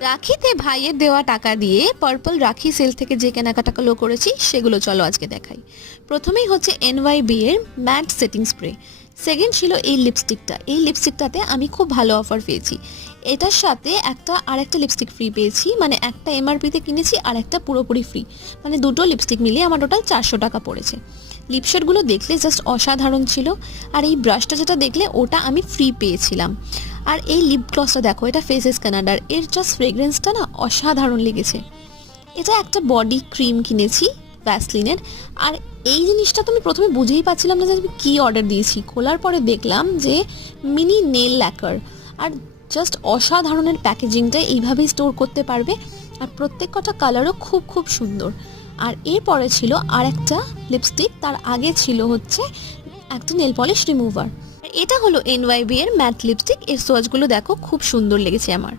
রাখিতে ভাইয়ের দেওয়া টাকা দিয়ে পার্পল রাখি সেল থেকে যে কেনাকাটাগুলো করেছি সেগুলো চলো আজকে দেখাই। প্রথমেই হচ্ছে এনওয়াইবি এর ম্যাট সেটিং স্প্রে। সেকেন্ড ছিল এই লিপস্টিকটাতে আমি খুব ভালো অফার পেয়েছি। এটার সাথে আরেকটা লিপস্টিক ফ্রি পেয়েছি, মানে একটা এমআরপিতে কিনেছি আর একটা পুরোপুরি ফ্রি, মানে দুটো লিপস্টিক মিলিয়ে আমার টোটাল 400 টাকা পড়েছে। লিপশেডগুলো দেখলে জাস্ট অসাধারণ ছিল। আর এই ব্রাশটা যেটা দেখলে ওটা আমি ফ্রি পেয়েছিলাম। আর এই লিপ গ্লসটা দেখো, এটা ফেসেস কানাডার, এর জাস্ট ফ্রেগ্রেন্সটা না অসাধারণ লেগেছে। এটা একটা বডি ক্রিম কিনেছি ভ্যাসলিনের। আর এই জিনিসটা তো আমি প্রথমে বুঝেই পাচ্ছিলাম না যে আমি কী অর্ডার দিয়েছি। খোলার পরে দেখলাম যে মিনি নেল ল্যাকার। আর জাস্ট অসাধারণের প্যাকেজিংটা, এইভাবেই স্টোর করতে পারবে। আর প্রত্যেক কটা কালারও খুব খুব সুন্দর। আর এরপরে ছিল আর একটা লিপস্টিক, তার আগে ছিল হচ্ছে একটা নেল পলিশ রিমুভার। এটা হলো এনওয়াইবি এর ম্যাট লিপস্টিক। এর সোয়াচগুলো দেখো খুব সুন্দর লেগেছে আমার।